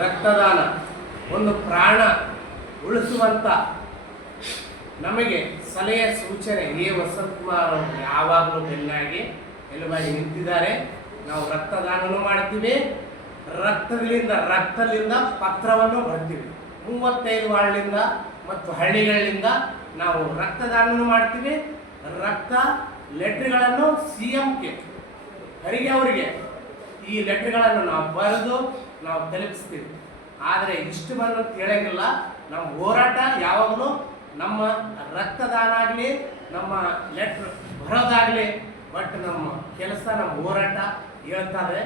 ರಕ್ತದಾನ ಒಂದು ಪ್ರಾಣ ಉಳಿಸುವಂಥ ನಮಗೆ ಸಲಹೆ ಸೂಚನೆ ಎ ವಸಂತಕುಮಾರ್ ಅವರು ಯಾವಾಗಲೂ ಬೆನ್ನಾಗಿ ಎಲುಬಾಗಿ ನಿಂತಿದ್ದಾರೆ. ನಾವು ರಕ್ತದಾನನೂ ಮಾಡ್ತೀವಿ, ರಕ್ತದಿಂದ ಪತ್ರವನ್ನು ಬರ್ತೀವಿ. 35 ವಾರ್ಡ್ನಿಂದ ಮತ್ತು ಹಳ್ಳಿಗಳಿಂದ ನಾವು ರಕ್ತದಾನನೂ ಮಾಡ್ತೀವಿ. ರಕ್ತ ಲೆಟ್ರ್ಗಳನ್ನು CMಗೆ ಹರಿಗೆ ಅವರಿಗೆ ಈ ಲೆಟ್ರ್ಗಳನ್ನು ನಾವು ಬರೆದು ನಾವು ತಲುಪಿಸ್ತೀವಿ. ಆದರೆ ಇಷ್ಟು ಬಂದು ಕೇಳಂಗಿಲ್ಲ. ನಮ್ಮ ಹೋರಾಟ ಯಾವಾಗಲೂ ನಮ್ಮ ರಕ್ತದಾನ ಆಗಲಿ, ನಮ್ಮ ಲೆಟ್ರ್ ಬರೋದಾಗಲಿ, ಬಟ್ ನಮ್ಮ ಕೆಲಸ ನಮ್ಮ ಹೋರಾಟ ಹೇಳ್ತಾರೆ.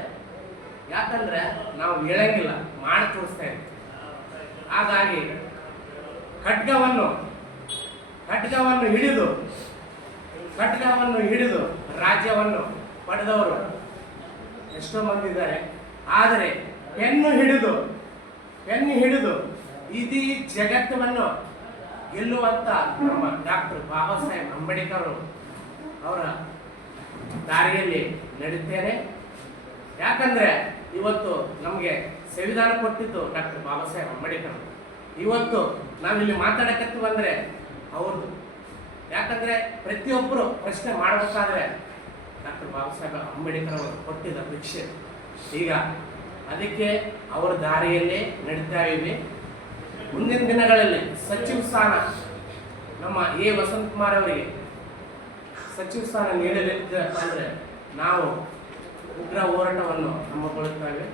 ಯಾಕಂದರೆ ನಾವು ಹೇಳಂಗಿಲ್ಲ, ಮಾಡಿ ತೋರಿಸ್ತಾ ಇರ್ತೀವಿ. ಹಾಗಾಗಿ ಖಡ್ಗವನ್ನು ಹಿಡಿದು ರಾಜ್ಯವನ್ನು ಪಡೆದವರು ಎಷ್ಟೋ ಮಂದಿ ಇದ್ದಾರೆ. ಆದರೆ ಪೆನ್ನು ಹಿಡಿದು ಇಡೀ ಜಗತ್ತನ್ನು ಗೆಲ್ಲುವಂಥ ನಮ್ಮ ಡಾಕ್ಟರ್ ಬಾಬಾ ಸಾಹೇಬ್ ಅಂಬೇಡ್ಕರ್ ಅವರ ದಾರಿಯಲ್ಲಿ ನಡೀತೇನೆ. ಯಾಕಂದರೆ ಇವತ್ತು ನಮಗೆ ಸಂವಿಧಾನ ಕೊಟ್ಟಿದ್ದು ಡಾಕ್ಟರ್ ಬಾಬಾ ಸಾಹೇಬ್ ಅಂಬೇಡ್ಕರ್. ಇವತ್ತು ನಾವಿಲ್ಲಿ ಮಾತಾಡಕತ್ತೀವಿ ಅಂದರೆ ಅವ್ರದ್ದು. ಯಾಕಂದರೆ ಪ್ರತಿಯೊಬ್ಬರು ಪ್ರಶ್ನೆ ಮಾಡಬೇಕಾದ್ರೆ ಡಾಕ್ಟರ್ ಬಾಬಾ ಸಾಹೇಬ್ ಅಂಬೇಡ್ಕರ್ ಅವರು ಕೊಟ್ಟಿದ್ದ ಭಿಕ್ಷೆ. ಈಗ ಅದಕ್ಕೆ ಅವರ ದಾರಿಯಲ್ಲೇ ನಡೀತಾ ಇವೆ. ಮುಂದಿನ ದಿನಗಳಲ್ಲಿ ಸಚಿವ ಸ್ಥಾನ ನಮ್ಮ ಎ ವಸಂತಕುಮಾರ್ ಅವರಿಗೆ ಸಚಿವ ಸ್ಥಾನ ನೀಡಲಿದ್ದಪ್ಪ ಅಂದರೆ ನಾವು ಉಗ್ರ ಹೋರಾಟವನ್ನು ಹಮ್ಮಿಕೊಳ್ಳುತ್ತೇವೆ.